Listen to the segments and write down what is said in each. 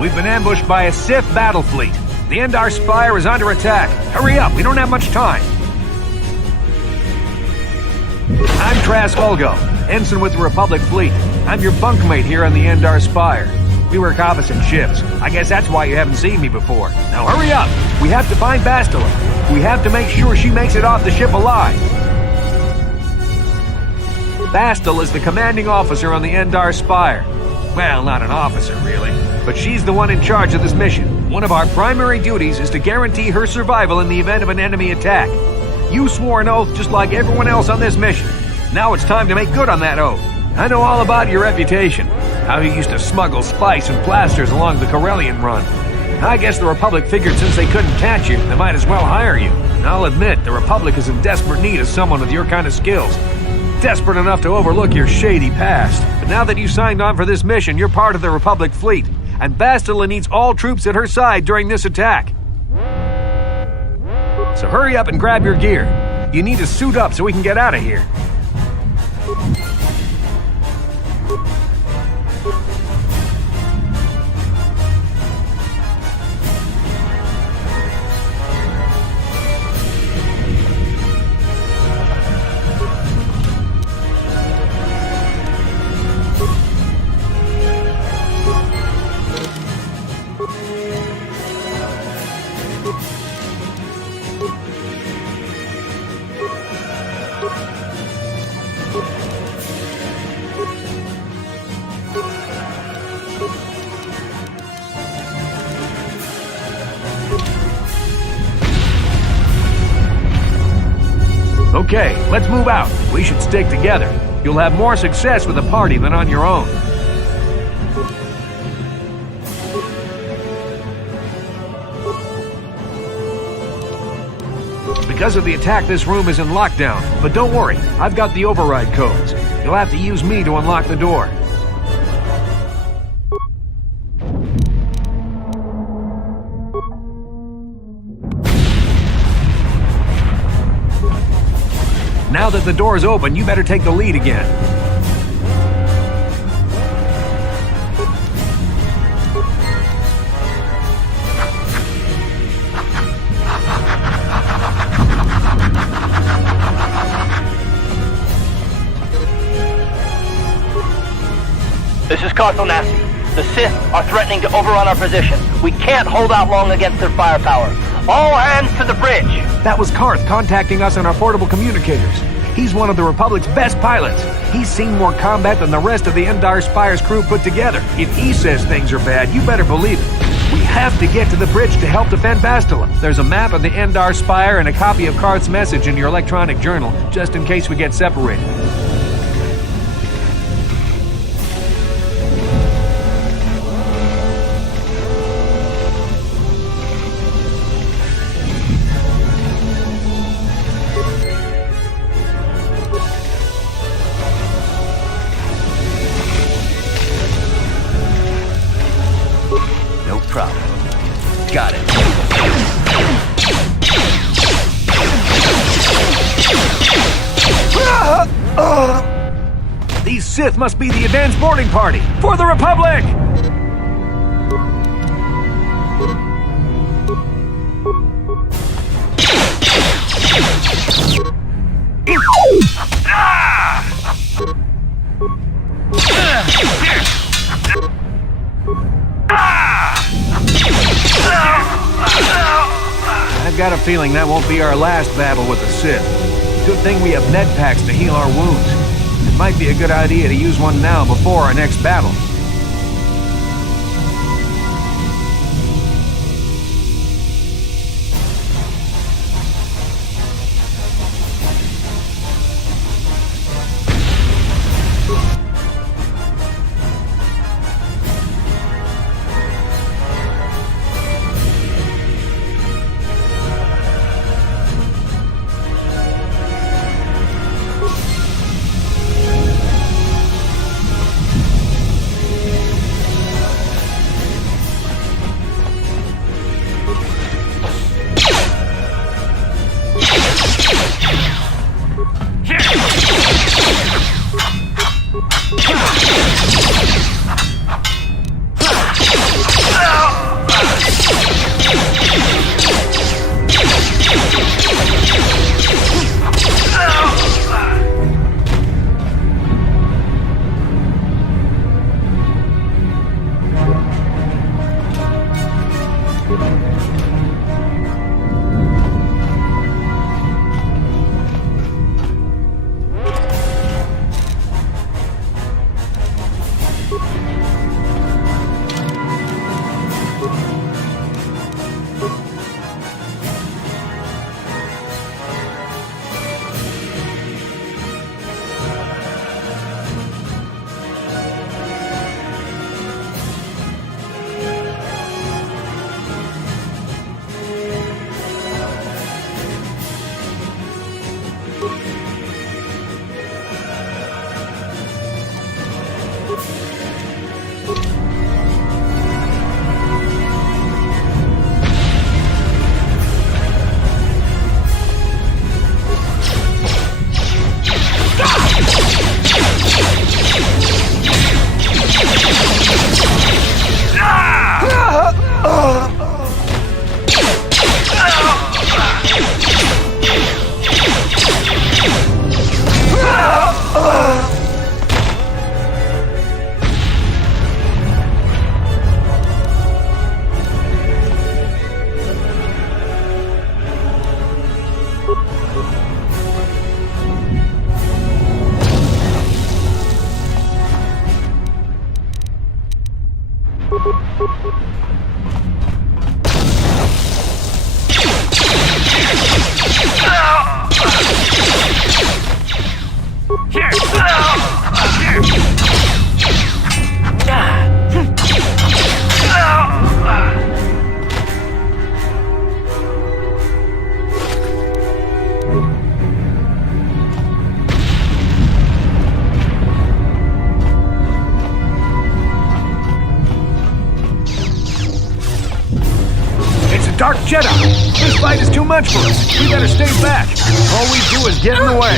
We've been ambushed by a Sith battle fleet. The Endar Spire is under attack. Hurry up, we don't have much time. I'm Trask Olgo, ensign with the Republic fleet. I'm your bunkmate here on the Endar Spire. We work opposite ships. I guess that's why you haven't seen me before. Now hurry up! We have to find Bastila. We have to make sure she makes it off the ship alive. Bastila is the commanding officer on the Endar Spire. Well, not an officer, really. But she's the one in charge of this mission. One of our primary duties is to guarantee her survival in the event of an enemy attack. You swore an oath just like everyone else on this mission. Now it's time to make good on that oath. I know all about your reputation. How you used to smuggle spice and plasters along the Corellian run. I guess the Republic figured since they couldn't catch you, they might as well hire you. And I'll admit, the Republic is in desperate need of someone with your kind of skills. Desperate enough to overlook your shady past. But now that you signed on for this mission, you're part of the Republic fleet. And Bastila needs all troops at her side during this attack. So hurry up and grab your gear. You need to suit up so we can get out of here. Okay, let's move out. We should stick together. You'll have more success with a party than on your own. Because of the attack, this room is in lockdown. But don't worry, I've got the override codes. You'll have to use me to unlock the door. Now that the door's open, you better take the lead again. This is KotOR. The Sith are threatening to overrun our position. We can't hold out long against their firepower. All hands to the bridge! That was Karth contacting us on our portable communicators. He's one of the Republic's best pilots. He's seen more combat than the rest of the Endar Spire's crew put together. If he says things are bad, you better believe it. We have to get to the bridge to help defend Bastila. There's a map of the Endar Spire and a copy of Karth's message in your electronic journal, just in case we get separated. Problem. Got it. These Sith must be the advanced boarding party for the Republic! I've got a feeling that won't be our last battle with the Sith. Good thing we have med packs to heal our wounds. It might be a good idea to use one now before our next battle. Dark Jedi! This fight is too much for us. We better stay back. All we do is get in the way.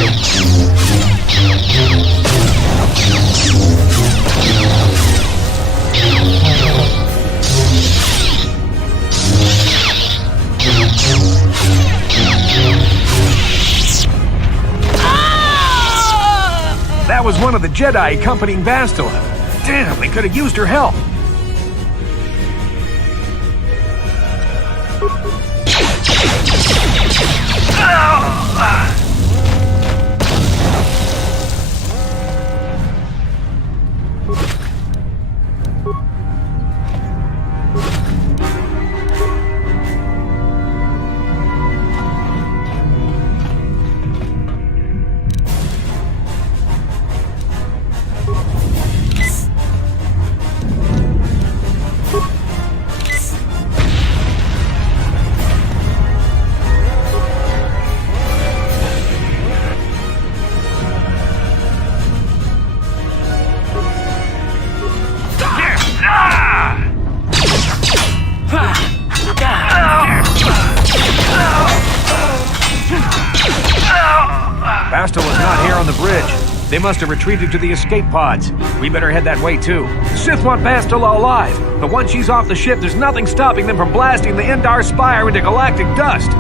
That was one of the Jedi accompanying Bastila. Damn, we could have used her help. Bastila's not here on the bridge. They must have retreated to the escape pods. We better head that way too. The Sith want Bastila alive, but once she's off the ship, there's nothing stopping them from blasting the Endar Spire into galactic dust.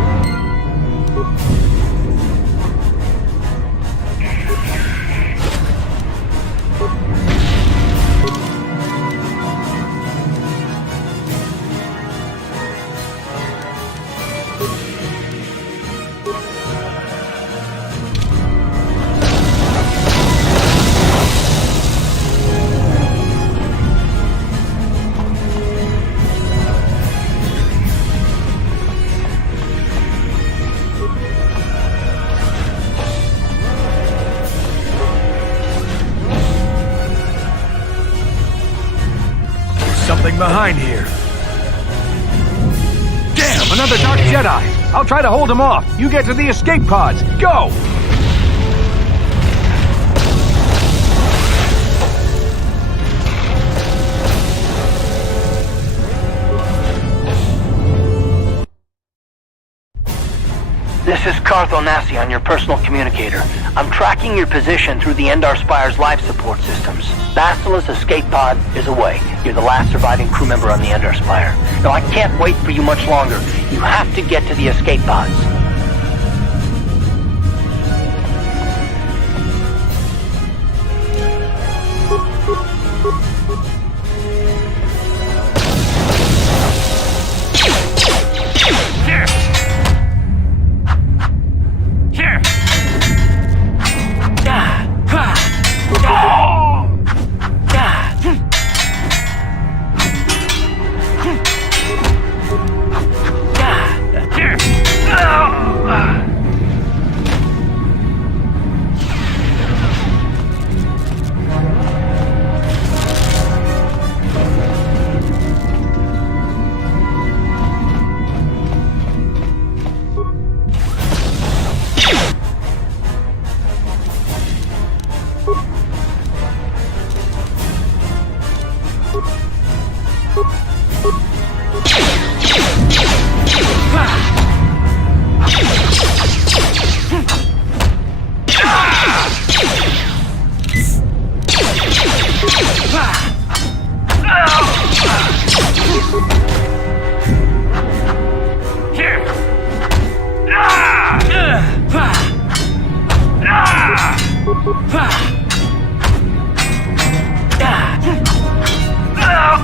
Something behind here. Damn, another Dark Jedi! I'll try to hold him off. You get to the escape pods. Go! This is KotOR on your personal communicator. I'm tracking your position through the Endar Spire's life support systems. Bastila's escape pod is away. You're the last surviving crew member on the Endar Spire. Now, I can't wait for you much longer. You have to get to the escape pods.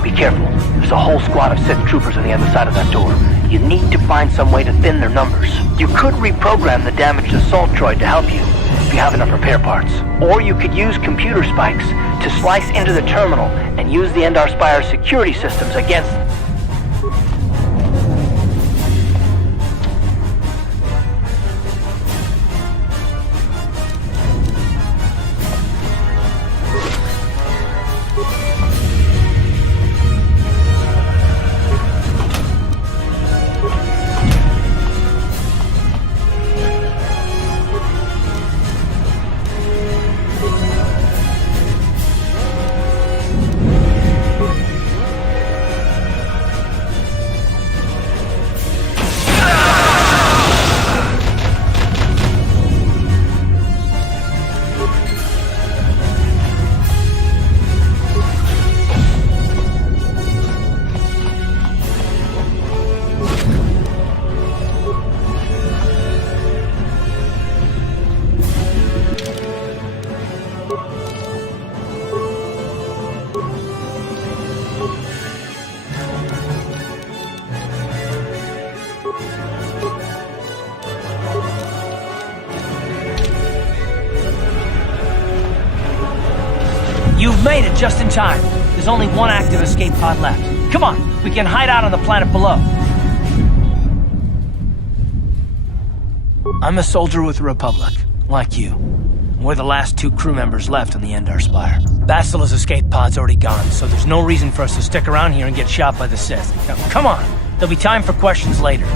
Be careful. There's a whole squad of Sith troopers on the other side of that door. You need to find some way to thin their numbers. You could reprogram the damaged assault droid to help you, if you have enough repair parts. Or you could use computer spikes to slice into the terminal and use the Endar Spire's security systems against... made it just in time. There's only one active escape pod left. Come on, we can hide out on the planet below. I'm a soldier with the Republic, like you. We're the last 2 crew members left on the Endar Spire. Bastila's escape pod's already gone, so there's no reason for us to stick around here and get shot by the Sith. Now, come on, there'll be time for questions later.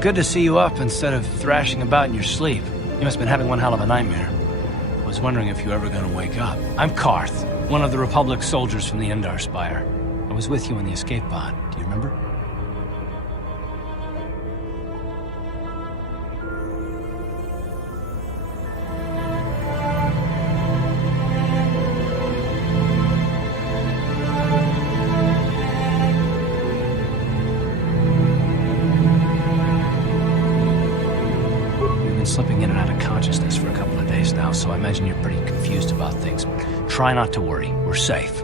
Good to see you up instead of thrashing about in your sleep. You must have been having one hell of a nightmare. I was wondering if you were ever going to wake up. I'm Karth, one of the Republic soldiers from the Endar Spire. I was with you in the escape pod. Do you remember? Slipping in and out of consciousness for a couple of days now, so I imagine you're pretty confused about things. Try not to worry. We're safe.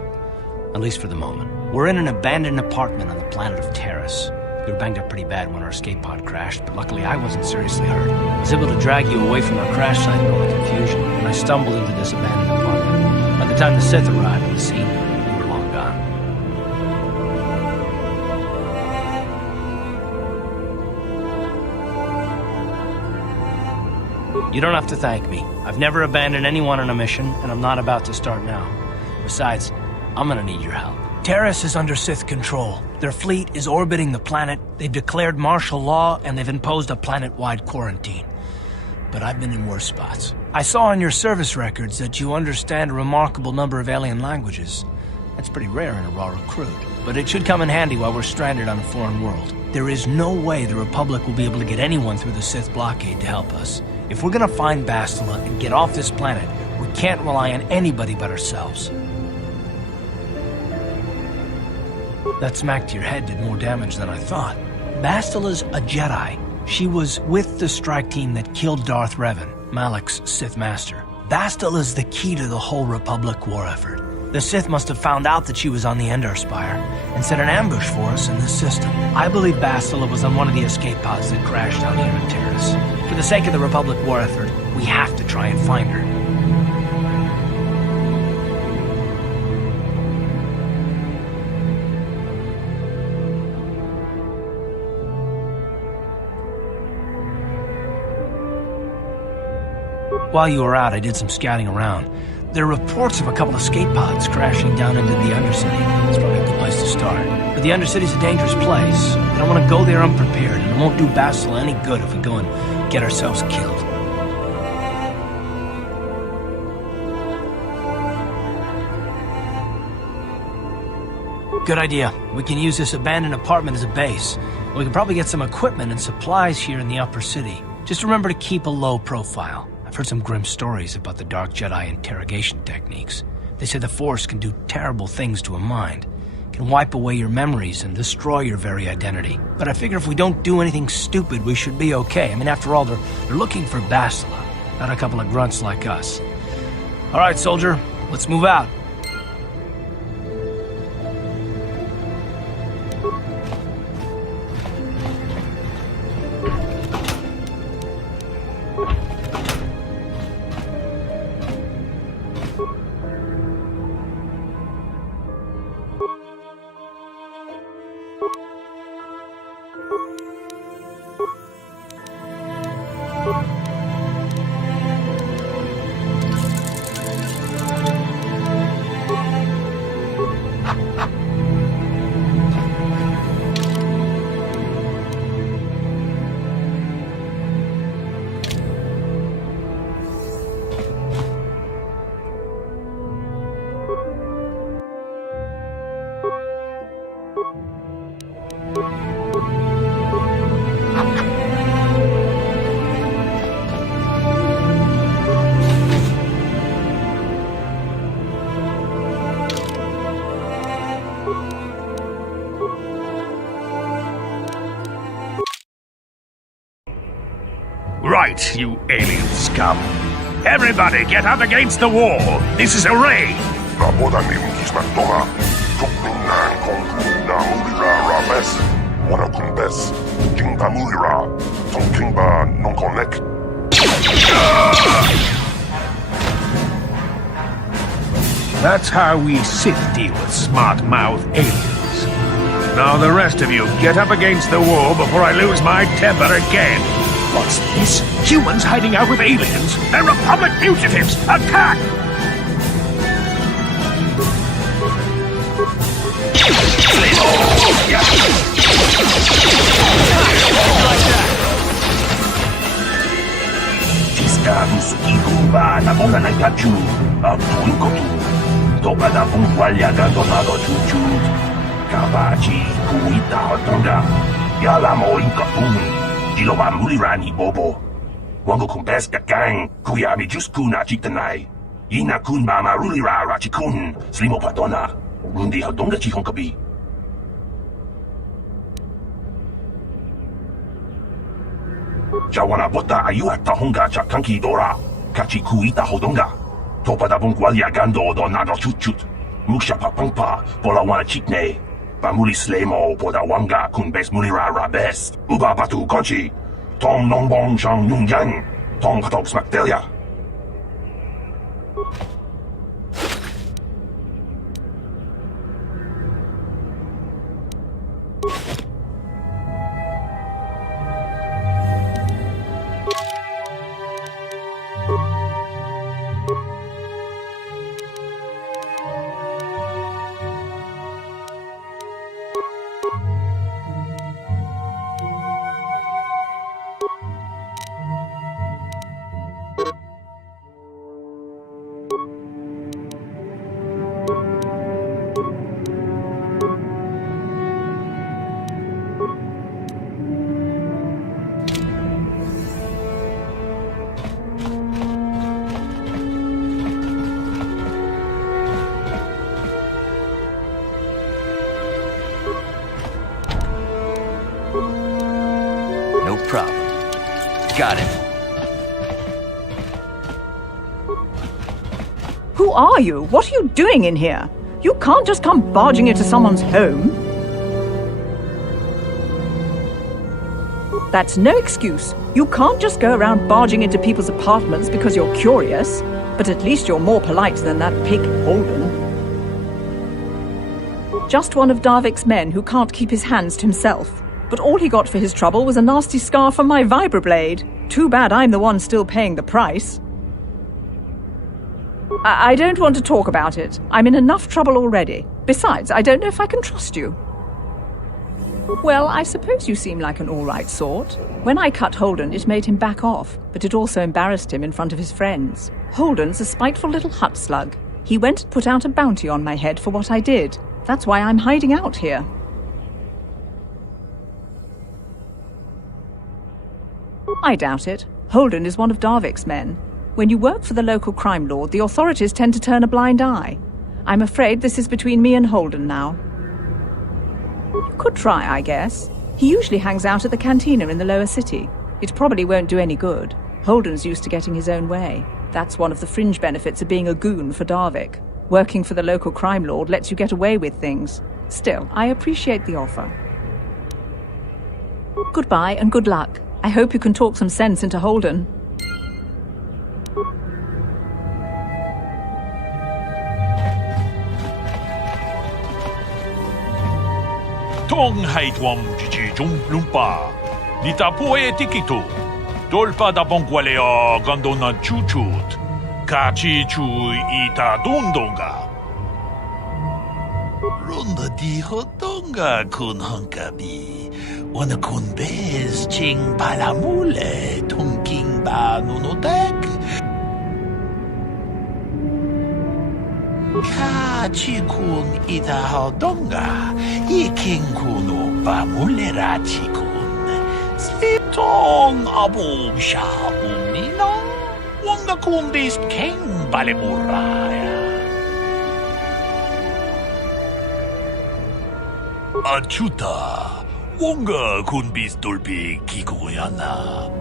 At least for the moment. We're in an abandoned apartment on the planet of Terrace. We were banged up pretty bad when our escape pod crashed, but luckily I wasn't seriously hurt. I was able to drag you away from our crash site in all the confusion, and I stumbled into this abandoned apartment. By the time the Sith arrived on the scene, we were long gone. You don't have to thank me. I've never abandoned anyone on a mission, and I'm not about to start now. Besides, I'm gonna need your help. Terrace is under Sith control. Their fleet is orbiting the planet, they've declared martial law, and they've imposed a planet-wide quarantine. But I've been in worse spots. I saw on your service records that you understand a remarkable number of alien languages. That's pretty rare in a raw recruit, but it should come in handy while we're stranded on a foreign world. There is no way the Republic will be able to get anyone through the Sith blockade to help us. If we're gonna find Bastila and get off this planet, we can't rely on anybody but ourselves. That smack to your head did more damage than I thought. Bastila's a Jedi. She was with the strike team that killed Darth Revan, Malak's Sith master. Bastila's the key to the whole Republic war effort. The Sith must have found out that she was on the Endar Spire and set an ambush for us in this system. I believe Bastila was on one of the escape pods that crashed out here in Terrace. For the sake of the Republic war effort, we have to try and find her. While you were out, I did some scouting around. There are reports of a couple of escape pods crashing down into the Undercity. It's probably a good place to start. But the Undercity's a dangerous place. I don't want to go there unprepared, and it won't do Bastila any good if we go and get ourselves killed. Good idea. We can use this abandoned apartment as a base. We can probably get some equipment and supplies here in the upper city. Just remember to keep a low profile. I've heard some grim stories about the Dark Jedi interrogation techniques. They say the Force can do terrible things to a mind. It can wipe away your memories and destroy your very identity. But I figure if we don't do anything stupid, we should be okay. I mean, after all, they're looking for Bastila, not a couple of grunts like us. All right, soldier, let's move out. Right, you alien scum. Everybody get up against the wall. This is a raid. Rabodanim kismatoma. Tukminan kongkuna mulira rabes. Wana kumbes. Kingba mulira. Tongkingba nonkonek. That's how we Sith deal with smart-mouth aliens. Now the rest of you, get up against the wall before I lose my temper again. What's this? Humans hiding out with aliens? They're Republic fugitives! Attack! Ciscados incumba na bola na gachu, a punkotu. Topa da punqualha gandonado chuchut. Kabachi kuita hotonga. Yalamo inkapun. Jiloba mulirani bobo. Wango kumbeska gang, kuyami juskuna chitanai. Ina kun mama rulira rachikun, slimo padona. Rundi hodonga chihonkabi. Jawana bota ayuha tahonga chakanki dora. Kachi kuita hodonga. Topa da bunqualia gando donado chuchut. Muksha papangpa, pola wana chikne. Bamuli slemo poda wanga kun bes mulira rabes. Uba batu konchi. Tong nongbong shang nung yang. Tong katok smaktelia. No problem. Got him. Who are you? What are you doing in here? You can't just come barging into someone's home. That's no excuse. You can't just go around barging into people's apartments because you're curious. But at least you're more polite than that pig Holden. Just one of Darvik's men who can't keep his hands to himself. But all he got for his trouble was a nasty scar from my vibroblade. Too bad I'm the one still paying the price. I don't want to talk about it. I'm in enough trouble already. Besides, I don't know if I can trust you. Well, I suppose you seem like an all-right sort. When I cut Holden, it made him back off, but it also embarrassed him in front of his friends. Holden's a spiteful little hut slug. He went and put out a bounty on my head for what I did. That's why I'm hiding out here. I doubt it. Holden is one of Darvik's men. When you work for the local crime lord, the authorities tend to turn a blind eye. I'm afraid this is between me and Holden now. You could try, I guess. He usually hangs out at the cantina in the lower city. It probably won't do any good. Holden's used to getting his own way. That's one of the fringe benefits of being a goon for Darvik. Working for the local crime lord lets you get away with things. Still, I appreciate the offer. Goodbye and good luck. I hope you can talk some sense into Holden. Tong haitwam chichijum lumpa. Nita poe tikitu. Dolpa da bongualeo gondona chuchut. Kachi chu ita dundonga. Runda di hodonga kun honkabi. Wana kun bez ching balamule tunking ba nunotek. Kachi kun ita hodonga. Iking kunu ba mulera chikun. Slitong abum sha umino. Wanga kun bis king balemuraya. Achuta. Wonga kun bis dolpi kikoyana.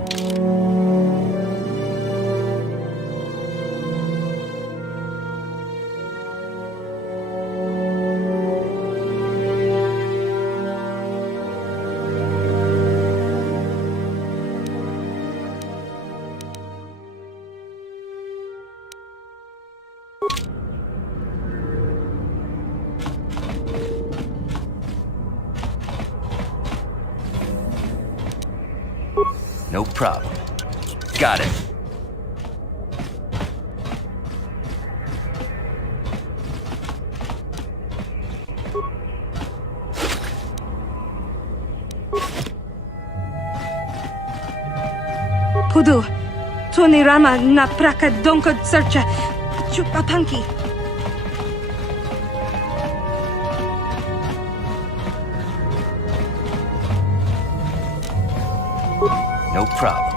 No problem. Got it. Pudu, Tunirama na praka donko searcha, chupapanki. No problem.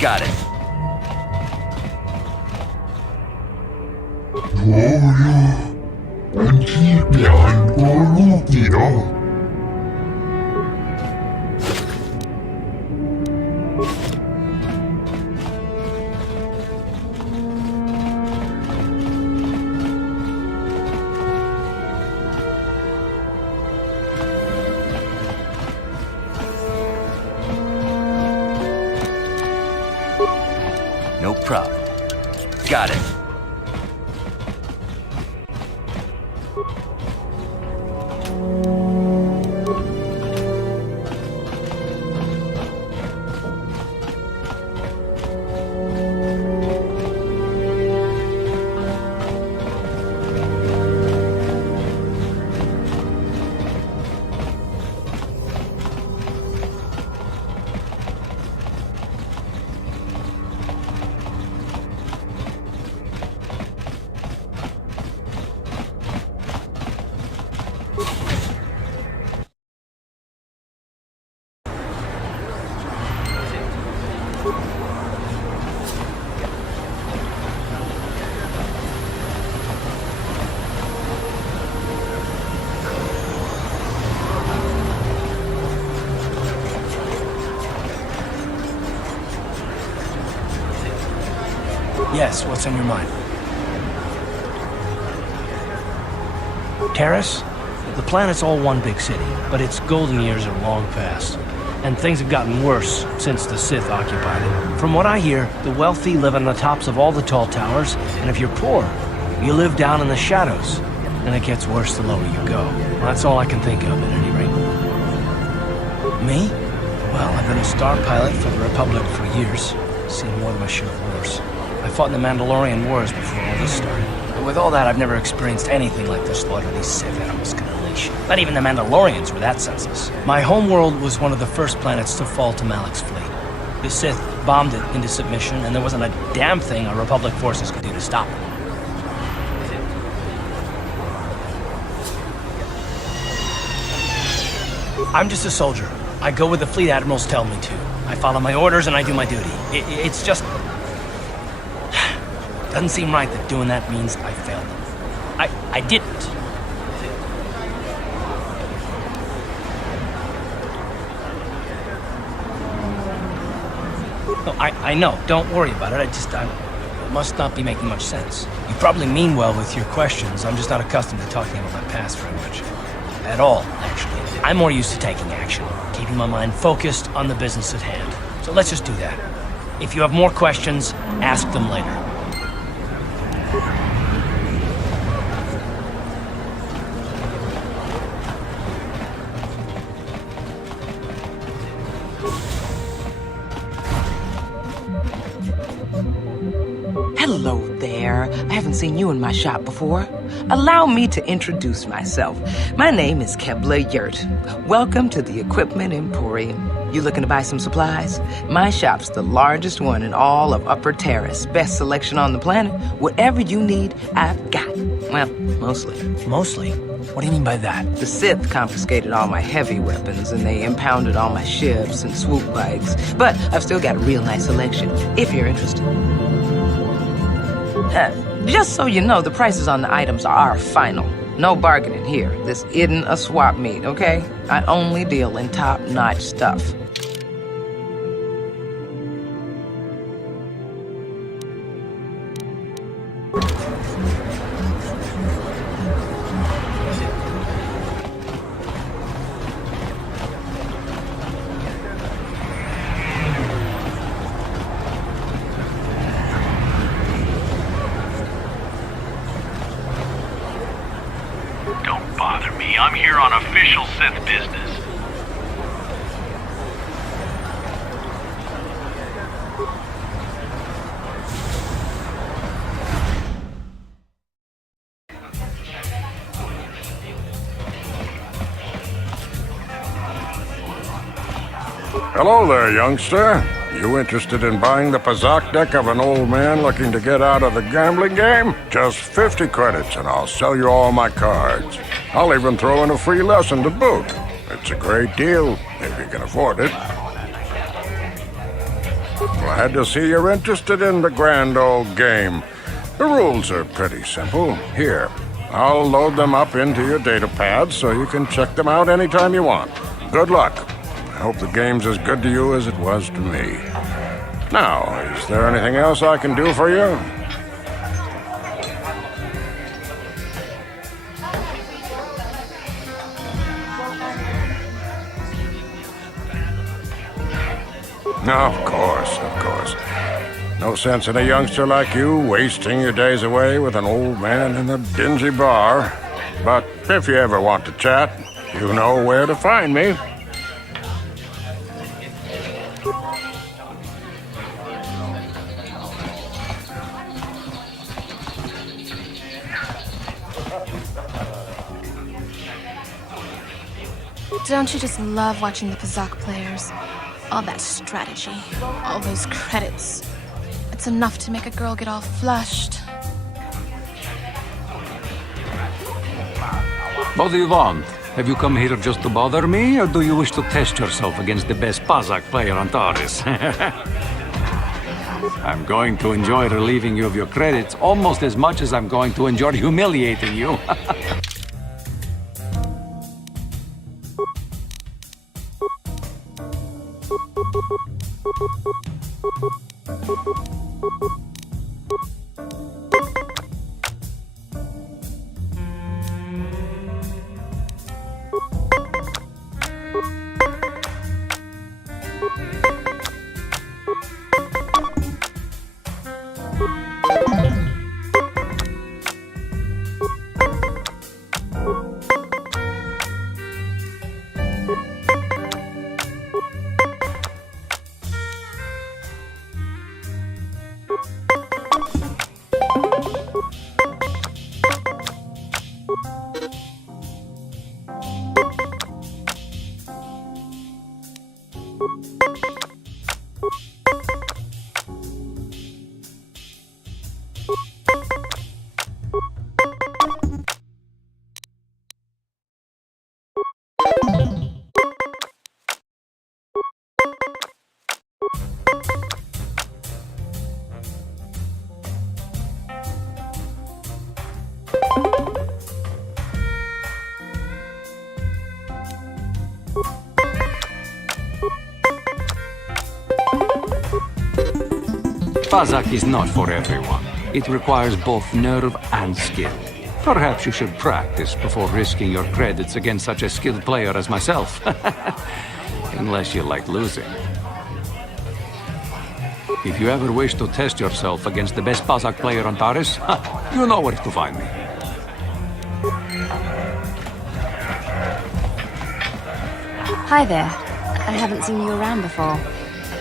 Got it. No problem. Got it. Yes, what's on your mind? Terrace? The planet's all one big city, but its golden years are long past. And things have gotten worse since the Sith occupied it. From what I hear, the wealthy live on the tops of all the tall towers, and if you're poor, you live down in the shadows. And it gets worse the lower you go. Well, that's all I can think of, at any rate. Me? Well, I've been a star pilot for the Republic for years. Seen more than my share of wars. I fought in the Mandalorian Wars before all this started. But with all that, I've never experienced anything like the slaughter these Sith animals can unleash. Not even the Mandalorians were that senseless. My homeworld was one of the first planets to fall to Malak's fleet. The Sith bombed it into submission, and there wasn't a damn thing our Republic forces could do to stop it. I'm just a soldier. I go where the fleet admirals tell me to. I follow my orders and I do my duty. It's just... Doesn't seem right that doing that means I failed them. I didn't. No, I know. Don't worry about it. It must not be making much sense. You probably mean well with your questions. I'm just not accustomed to talking about my past very much. At all, actually. I'm more used to taking action, keeping my mind focused on the business at hand. So let's just do that. If you have more questions, ask them later. Hello there. I haven't seen you in my shop before. Allow me to introduce myself. My name is Kebla Yurt. Welcome to the Equipment Emporium. You looking to buy some supplies? My shop's the largest one in all of Upper Terrace. Best selection on the planet. Whatever you need, I've got. Well, mostly. Mostly? What do you mean by that? The Sith confiscated all my heavy weapons, and they impounded all my ships and swoop bikes. But I've still got a real nice selection, if you're interested. Just so you know, the prices on the items are final. No bargaining here. This isn't a swap meet, okay? I only deal in top-notch stuff. I'm here on official Sith business. Hello there, youngster. You interested in buying the Pazak deck of an old man looking to get out of the gambling game? Just 50 credits and I'll sell you all my cards. I'll even throw in a free lesson to boot. It's a great deal, if you can afford it. Glad to see you're interested in the grand old game. The rules are pretty simple. Here, I'll load them up into your data pad so you can check them out anytime you want. Good luck. I hope the game's as good to you as it was to me. Now, is there anything else I can do for you? Of course. No sense in a youngster like you wasting your days away with an old man in a dingy bar. But if you ever want to chat, you know where to find me. Don't you just love watching the Pazak players? All that strategy, all those credits. It's enough to make a girl get all flushed. What do you want? Have you come here just to bother me, or do you wish to test yourself against the best Pazak player on Taurus? I'm going to enjoy relieving you of your credits almost as much as I'm going to enjoy humiliating you. Pazak is not for everyone. It requires both nerve and skill. Perhaps you should practice before risking your credits against such a skilled player as myself. Unless you like losing. If you ever wish to test yourself against the best Pazak player on Taurus, you know where to find me. Hi there. I haven't seen you around before.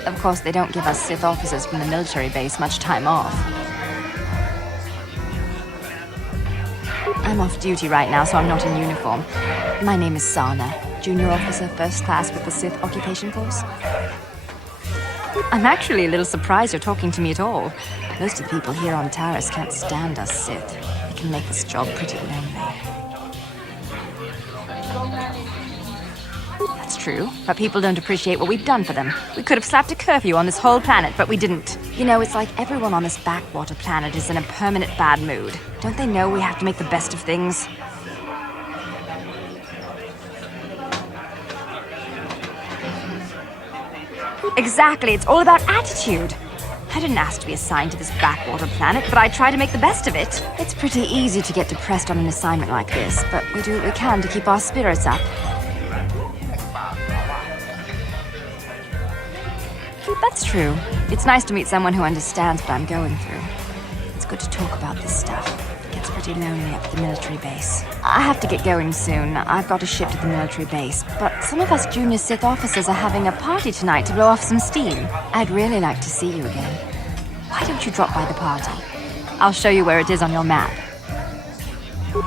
Of course, they don't give us Sith officers from the military base much time off. I'm off duty right now, so I'm not in uniform. My name is Sana, junior officer, first class with the Sith occupation force. I'm actually a little surprised you're talking to me at all. Most of the people here on Taurus can't stand us Sith. It can make this job pretty lonely. That's true, but people don't appreciate what we've done for them. We could have slapped a curfew on this whole planet, but we didn't. You know, it's like everyone on this backwater planet is in a permanent bad mood. Don't they know we have to make the best of things? Exactly, it's all about attitude. I didn't ask to be assigned to this backwater planet, but I try to make the best of it. It's pretty easy to get depressed on an assignment like this, but we do what we can to keep our spirits up. That's true. It's nice to meet someone who understands what I'm going through. It's good to talk about this stuff. It gets pretty lonely up at the military base. I have to get going soon. I've got a ship to the military base, but some of us junior Sith officers are having a party tonight to blow off some steam. I'd really like to see you again. Why don't you drop by the party? I'll show you where it is on your map.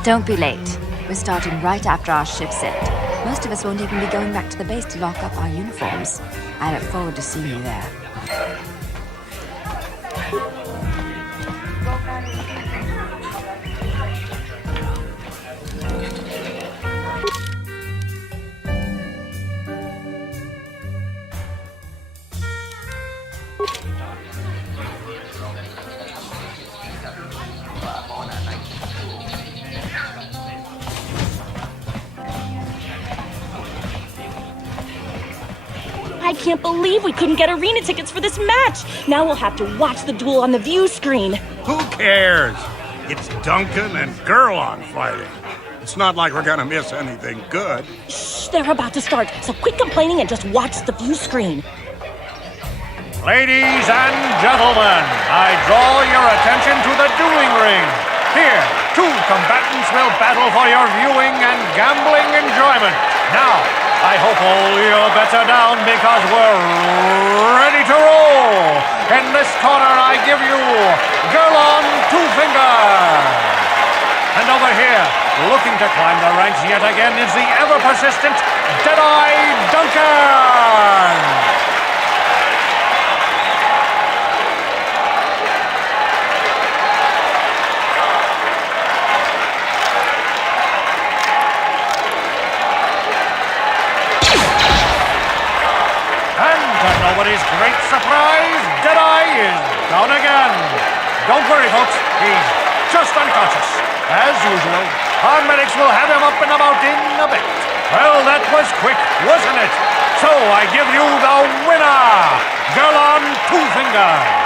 Don't be late. We're starting right after our shift's end. Most of us won't even be going back to the base to lock up our uniforms. I look forward to seeing you there. I can't believe we couldn't get arena tickets for this match. Now we'll have to watch the duel on the view screen. Who cares? It's Duncan and Gerlon fighting. It's not like we're gonna miss anything good. Shh, they're about to start, so quit complaining and just watch the view screen. Ladies and gentlemen, I draw your attention to the dueling ring. Here, two combatants will battle for your viewing and gambling enjoyment. Now, I hope all your bets are down because we're ready to roll. In this corner, I give you Gerlon Two Finger. And over here, looking to climb the ranks yet again, is the ever-persistent Deadeye Duncan. Nobody's great surprise, Deadeye is down again. Don't worry, folks. He's just unconscious. As usual, our medics will have him up and about in a bit. Well, that was quick, wasn't it? So I give you the winner, Gerlon Two Finger.